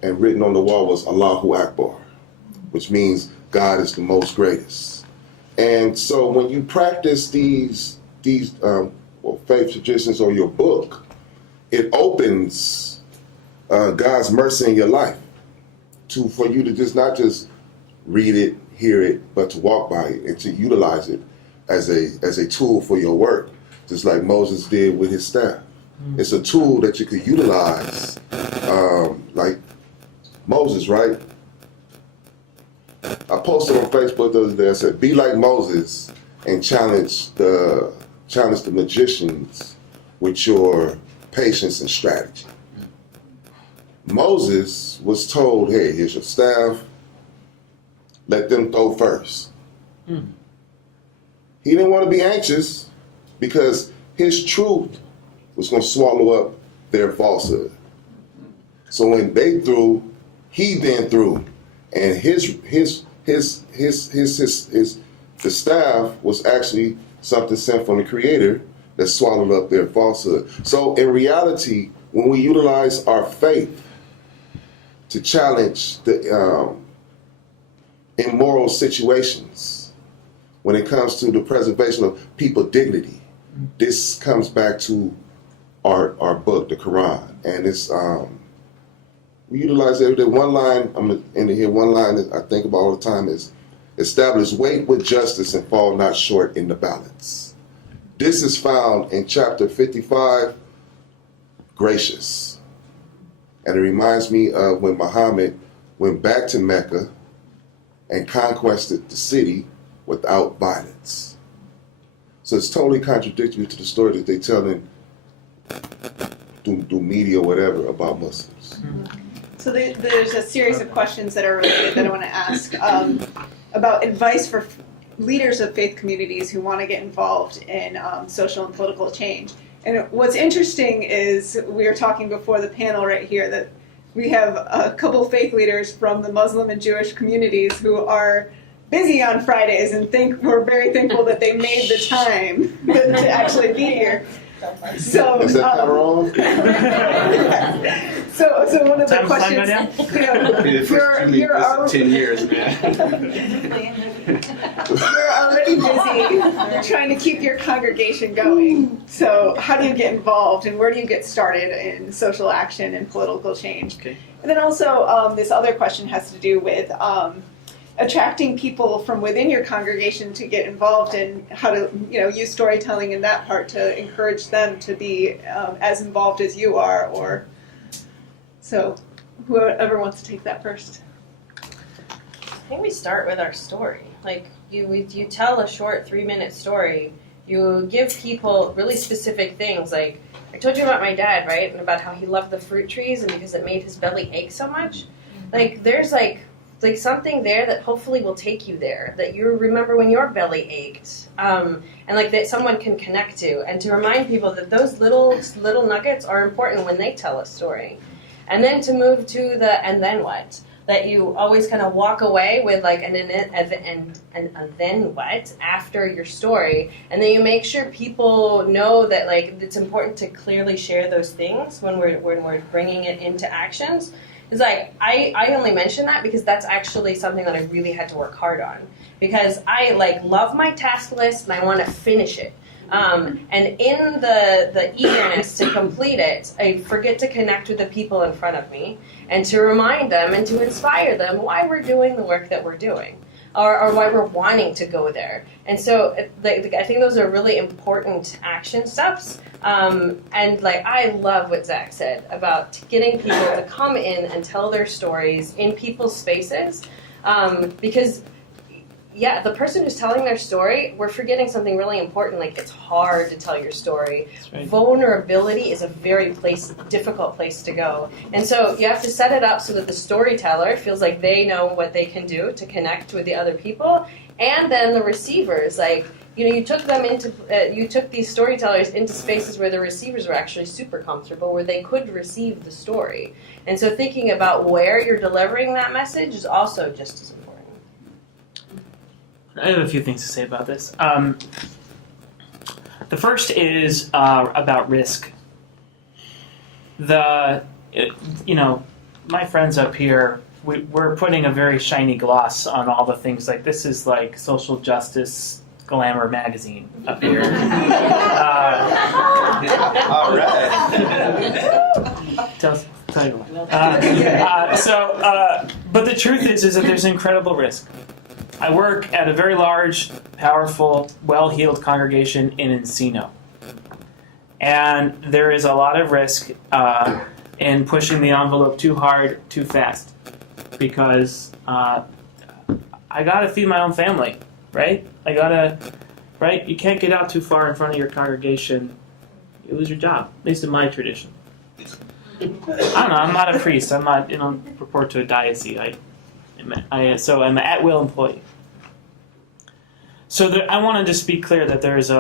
and written on the wall was Allahu Akbar, which means God is the most greatest. And so when you practice these faith traditions or your book, it opens God's mercy in your life for you to just not just read it, hear it, but to walk by it and to utilize it as a tool for your work, just like Moses did with his staff. It's a tool that you could utilize, like Moses, right? I posted on Facebook the other day, I said, be like Moses and challenge the magicians with your patience and strategy. Moses was told, hey, here's your staff, let them throw first. He didn't want to be anxious because his truth was going to swallow up their falsehood. So when they threw, he then threw, and the staff was actually something sent from the Creator that swallowed up their falsehood. So in reality, when we utilize our faith to challenge the immoral situations, when it comes to the preservation of people's dignity, this comes back to our book, the Quran, and it's we utilize every day. One line I'm gonna end here. One line that I think about all the time is, establish weight with justice and fall not short in the balance. This is found in chapter 55, Gracious. And it reminds me of when Muhammad went back to Mecca and conquered the city without violence. So it's totally contradictory to the story that they telling through media or whatever about Muslims. So there's a series of questions that are related that I want to ask about advice for leaders of faith communities who want to get involved in social and political change. And what's interesting is we were talking before the panel right here that we have a couple faith leaders from the Muslim and Jewish communities who are busy on Fridays and we're very thankful that they made the time to actually be here. So, Is that kind of wrong? so one of the questions, Be the first 2 you're meetings in 10 years, man. you're already busy trying to keep your congregation going. So how do you get involved and where do you get started in social action and political change? Okay. And then also this other question has to do with attracting people from within your congregation to get involved in how to use storytelling in that part to encourage them to be as involved as you are. Or so whoever wants to take that first. I think we start with our story. Like you tell a short 3-minute story. You give people really specific things. Like I told you about my dad, right, and about how he loved the fruit trees and because it made his belly ache so much. Like there's like something there that hopefully will take you there, that you remember when your belly ached, and like that someone can connect to, and to remind people that those little nuggets are important when they tell a story. And then to move to the and then what, that you always kind of walk away with like and then what after your story, and then you make sure people know that like it's important to clearly share those things when we're bringing it into actions. It's like, I only mention that because that's actually something that I really had to work hard on. Because I like love my task list and I want to finish it. And in the eagerness to complete it, I forget to connect with the people in front of me and to remind them and to inspire them why we're doing the work that we're doing. Or why we're wanting to go there. And so I think those are really important action steps. And like I love what Zach said about getting people to come in and tell their stories in people's spaces. Because yeah, the person who's telling their story, we're forgetting something really important. Like it's hard to tell your story. Right. Vulnerability is a very difficult place to go. And so you have to set it up so that the storyteller feels like they know what they can do to connect with the other people. And then the receivers, like, you took them you took these storytellers into spaces where the receivers were actually super comfortable, where they could receive the story. And so thinking about where you're delivering that message is also just as important. I have a few things to say about this. The first is about risk. My friends up here, we're putting a very shiny gloss on all the things. Like this is like social justice glamour magazine up here. All right. Tell you but the truth is that there's incredible risk. I work at a very large, powerful, well-heeled congregation in Encino. And there is a lot of risk in pushing the envelope too hard, too fast. Because I got to feed my own family, right? Right? You can't get out too far in front of your congregation. You lose your job, at least in my tradition. I don't know, I'm not a priest. I'm not, report to a diocese. So I'm an at-will employee. So I want to just be clear that there's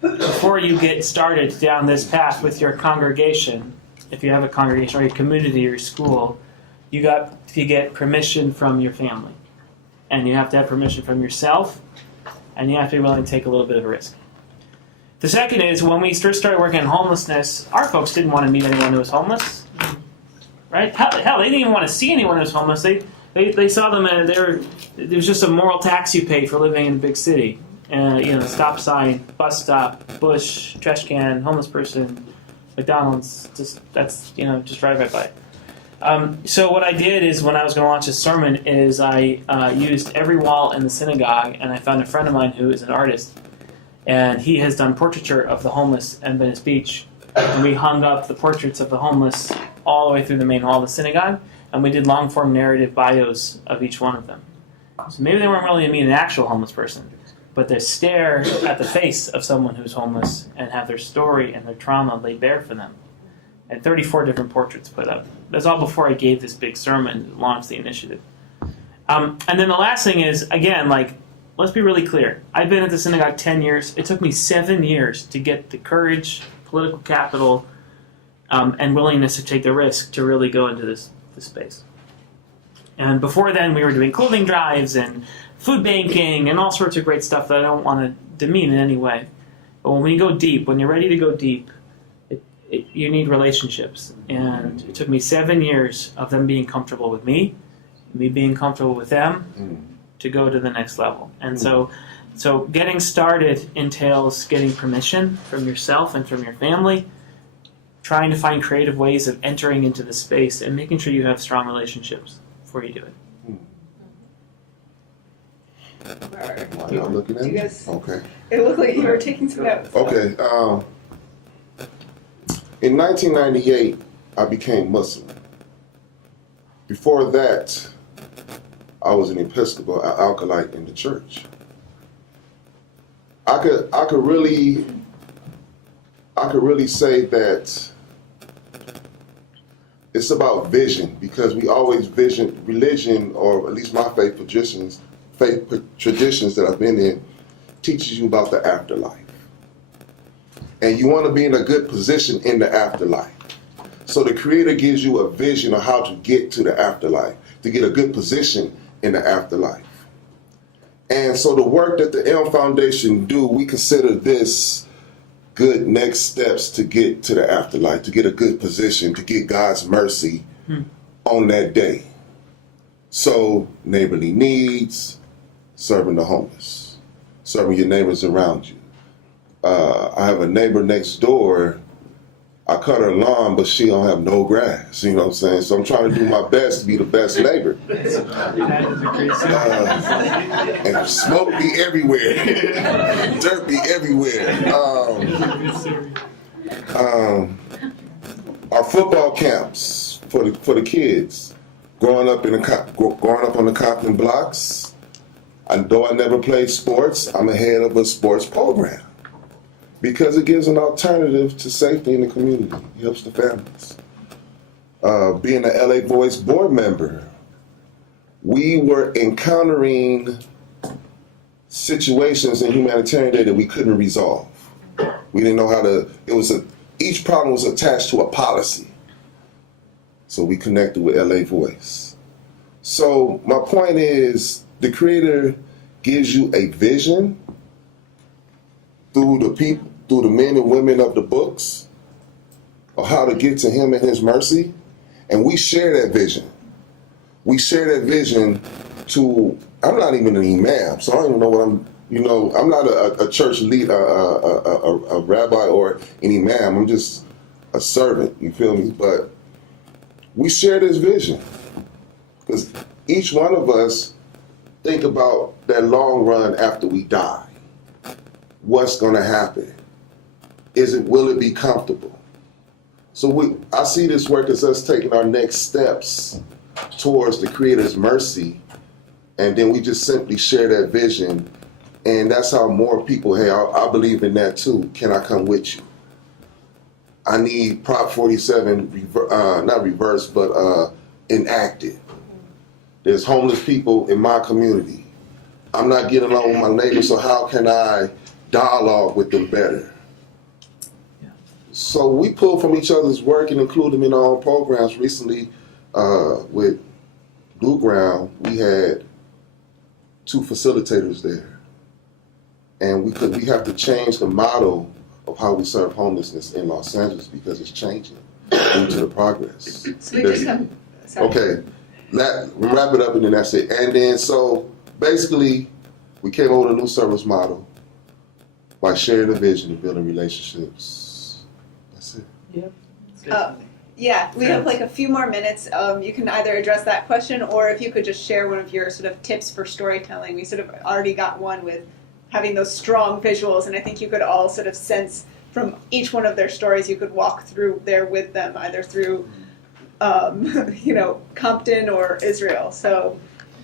before you get started down this path with your congregation, if you have a congregation or your community or your school, you got to get permission from your family. And you have to have permission from yourself, and you have to be willing to take a little bit of a risk. The second is, when we first started working on homelessness, our folks didn't want to meet anyone who was homeless. Right? Hell, they didn't even want to see anyone who was homeless. They saw them and there was just a moral tax you pay for living in a big city. Stop sign, bus stop, bush, trash can, homeless person, McDonald's. Just drive right by. So what I did is, when I was going to launch a sermon, is I used every wall in the synagogue, and I found a friend of mine who is an artist, and he has done portraiture of the homeless in Venice Beach. And we hung up the portraits of the homeless all the way through the main hall of the synagogue, and we did long-form narrative bios of each one of them. So maybe they weren't really meet an actual homeless person, but to stare at the face of someone who's homeless and have their story and their trauma laid bare for them. And 34 different portraits put up. That's all before I gave this big sermon and launched the initiative. And then the last thing is, again, like, let's be really clear. I've been at the synagogue 10 years. It took me 7 years to get the courage, political capital, and willingness to take the risk to really go into this space. And before then, we were doing clothing drives and food banking and all sorts of great stuff that I don't want to demean in any way. But when we go deep, when you're ready to go deep, you need relationships. And it took me 7 years of them being comfortable with me being comfortable with them, to go to the next level. And so getting started entails getting permission from yourself and from your family, trying to find creative ways of entering into the space and making sure you have strong relationships before you do it. Why y'all looking at me? Yes. Okay. It looked like you were taking some notes. Okay. In 1998, I became Muslim. Before that, I was an Episcopal alkalite in the church. I could really say that it's about vision, because we always vision religion, or at least my faith traditions that I've been in, teaches you about the afterlife. And you want to be in a good position in the afterlife. So the Creator gives you a vision of how to get to the afterlife, to get a good position in the afterlife. And so the work that the Elm Foundation do, we consider this good next steps to get to the afterlife, to get a good position, to get God's mercy on that day. So neighborly needs, serving the homeless, serving your neighbors around you. I have a neighbor next door. I cut her lawn, but she don't have no grass. You know what I'm saying? So I'm trying to do my best to be the best neighbor. And smoke be everywhere, dirt be everywhere. Our football camps for the kids, growing up on the Compton blocks. Though I never played sports, I'm a head of a sports program, because it gives an alternative to safety in the community. It helps the families. Being an LA Voice board member, we were encountering situations in humanitarian aid that we couldn't resolve. We didn't know how to, each problem was attached to a policy. So we connected with LA Voice. So my point is, the Creator gives you a vision through the people, through the men and women of the books, of how to get to Him and His mercy, and we share that vision. We share that vision to, I'm not even an imam, so I don't even know what I'm not a church leader, a rabbi or an imam. I'm just a servant, you feel me? But we share this vision, because each one of us think about that long run after we die. What's going to happen? Will it be comfortable? So I see this work as us taking our next steps towards the Creator's mercy, and then we just simply share that vision, and that's how more people, hey, I believe in that too. Can I come with you? I need Prop 47, not reversed, but enacted. There's homeless people in my community. I'm not getting along with my neighbors, so how can I dialogue with them better? Yeah. So we pull from each other's work and include them in our own programs. Recently, with NewGround, we had 2 facilitators there, and we have to change the model of how we serve homelessness in Los Angeles, because it's changing due to the progress. So we just have, sorry. Okay, wrap it up and then that's it. And then so basically, we came up with a new service model by sharing the vision and building relationships. That's it. Yep. Yeah, we have like a few more minutes. You can either address that question, or if you could just share one of your sort of tips for storytelling. We sort of already got one with having those strong visuals, and I think you could all sort of sense from each one of their stories, you could walk through there with them, either through, Compton or Israel. So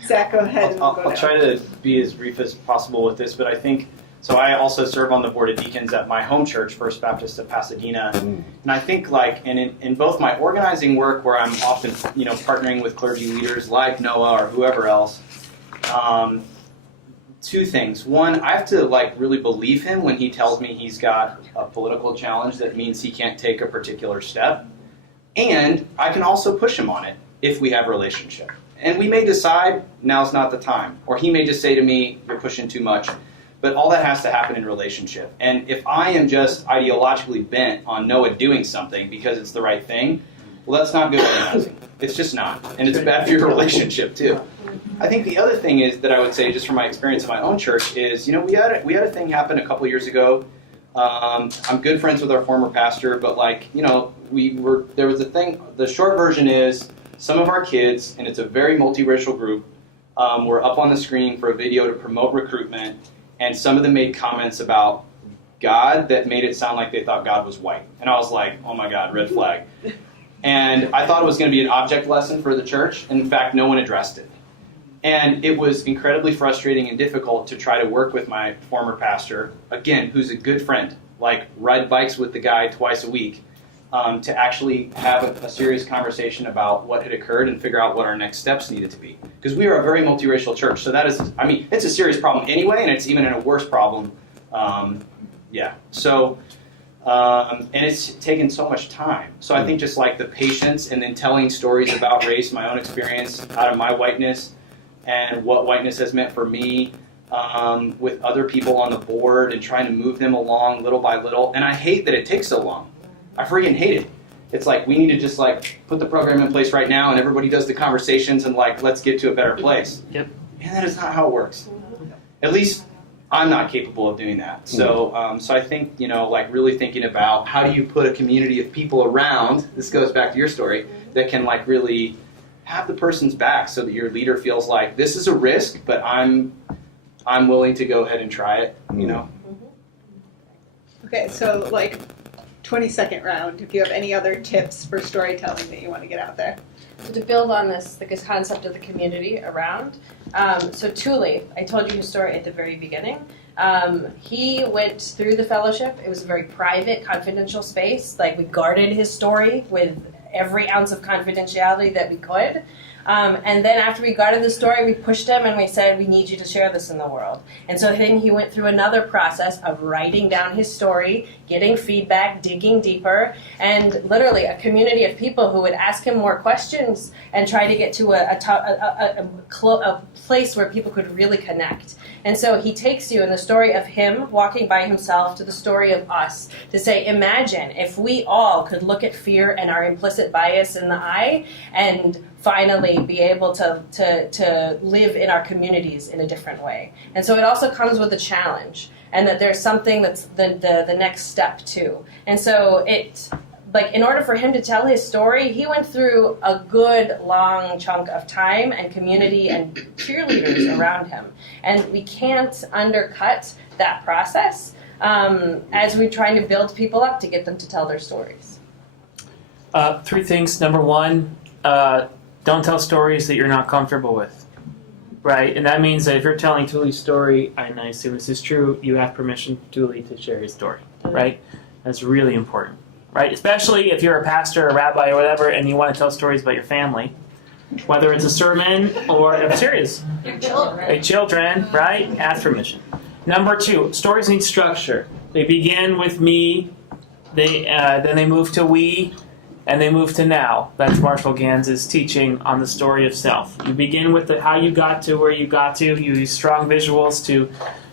Zach, go ahead. And I'll we'll go try to be as brief as possible with this, but I think, so I also serve on the board of deacons at my home church, First Baptist of Pasadena, and I think in both my organizing work, where I'm often partnering with clergy leaders like Noah or whoever else, two things. One, I have to really believe him when he tells me he's got a political challenge that means he can't take a particular step, and I can also push him on it if we have a relationship. And we may decide now's not the time, or he may just say to me, you're pushing too much. But all that has to happen in relationship. And if I am just ideologically bent on Noah doing something because it's the right thing, well, that's not good organizing. It's just not. And it's bad for your relationship, too. I think the other thing is that I would say, just from my experience in my own church, is, we had a thing happen a couple years ago. I'm good friends with our former pastor, but there was a thing. The short version is some of our kids, and it's a very multiracial group, were up on the screen for a video to promote recruitment. And some of them made comments about God that made it sound like they thought God was white. And I was like, oh my God, red flag. And I thought it was going to be an object lesson for the church. And in fact, no one addressed it. And it was incredibly frustrating and difficult to try to work with my former pastor, again, who's a good friend, ride bikes with the guy twice a week, to actually have a serious conversation about what had occurred and figure out what our next steps needed to be. Because we are a very multiracial church, so that is, it's a serious problem anyway, and it's even a worse problem. And it's taken so much time. So I think just the patience and then telling stories about race, my own experience out of my whiteness, and what whiteness has meant for me, with other people on the board and trying to move them along little by little. And I hate that it takes so long. I freaking hate it. It's we need to just put the program in place right now and everybody does the conversations and let's get to a better place. Yep. And that is not how it works. At least I'm not capable of doing that. So so I think, really thinking about how do you put a community of people around, this goes back to your story, that can really have the person's back so that your leader feels like this is a risk, but I'm willing to go ahead and try it, Okay, so 20-second round, if you have any other tips for storytelling that you want to get out there. So to build on this, the concept of the community around, so Thule, I told you his story at the very beginning. He went through the fellowship. It was a very private, confidential space. We guarded his story with every ounce of confidentiality that we could. And then after we guarded the story, we pushed him and we said, we need you to share this in the world. And so then he went through another process of writing down his story, getting feedback, digging deeper, and literally a community of people who would ask him more questions and try to get to a place where people could really connect. And so he takes you in the story of him walking by himself to the story of us to say, imagine if we all could look at fear and our implicit bias in the eye and finally be able to live in our communities in a different way. And so it also comes with a challenge, and that there's something that's the next step too. And so in order for him to tell his story, he went through a good long chunk of time and community and cheerleaders around him. And we can't undercut that process as we're trying to build people up to get them to tell their stories. Three things. Number one, don't tell stories that you're not comfortable with, right? And that means that if you're telling Thule's story, and I assume this is true, you have permission, Thule, to share his story, right? That's really important, right? Especially if you're a pastor, a rabbi, or whatever, and you want to tell stories about your family, whether it's a sermon or, I'm serious, your children, right? Ask permission. Number two, stories need structure. They begin with me, then they move to we, and they move to now. That's Marshall Ganz's teaching on the story of self. You begin with how you got to where you got to. You use strong visuals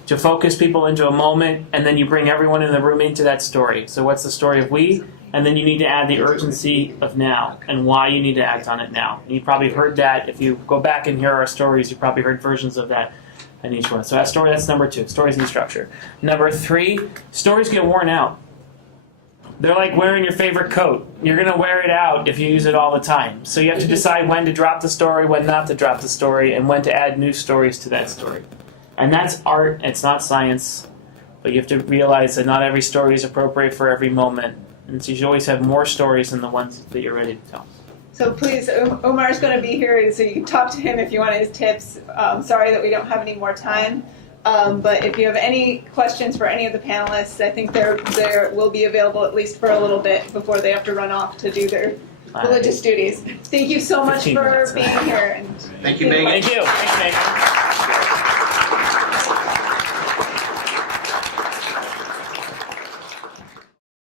to focus people into a moment, and then you bring everyone in the room into that story. So what's the story of we? And then you need to add the urgency of now and why you need to act on it now. And you probably heard that. If you go back and hear our stories, you probably heard versions of that in each one. So that's number two. Stories need structure. Number three, stories get worn out. They're like wearing your favorite coat. You're going to wear it out if you use it all the time. So you have to decide when to drop the story, when not to drop the story, and when to add new stories to that story. And that's art. It's not science. But you have to realize that not every story is appropriate for every moment. And so you should always have more stories than the ones that you're ready to tell. So please, Umar's going to be here, so you can talk to him if you want his tips. Sorry that we don't have any more time. But if you have any questions for any of the panelists, I think they will be available at least for a little bit before they have to run off to do their religious duties. Thank you so much 15 for minutes. being here. And Thank you, Megan. Thank you. Thanks, Megan.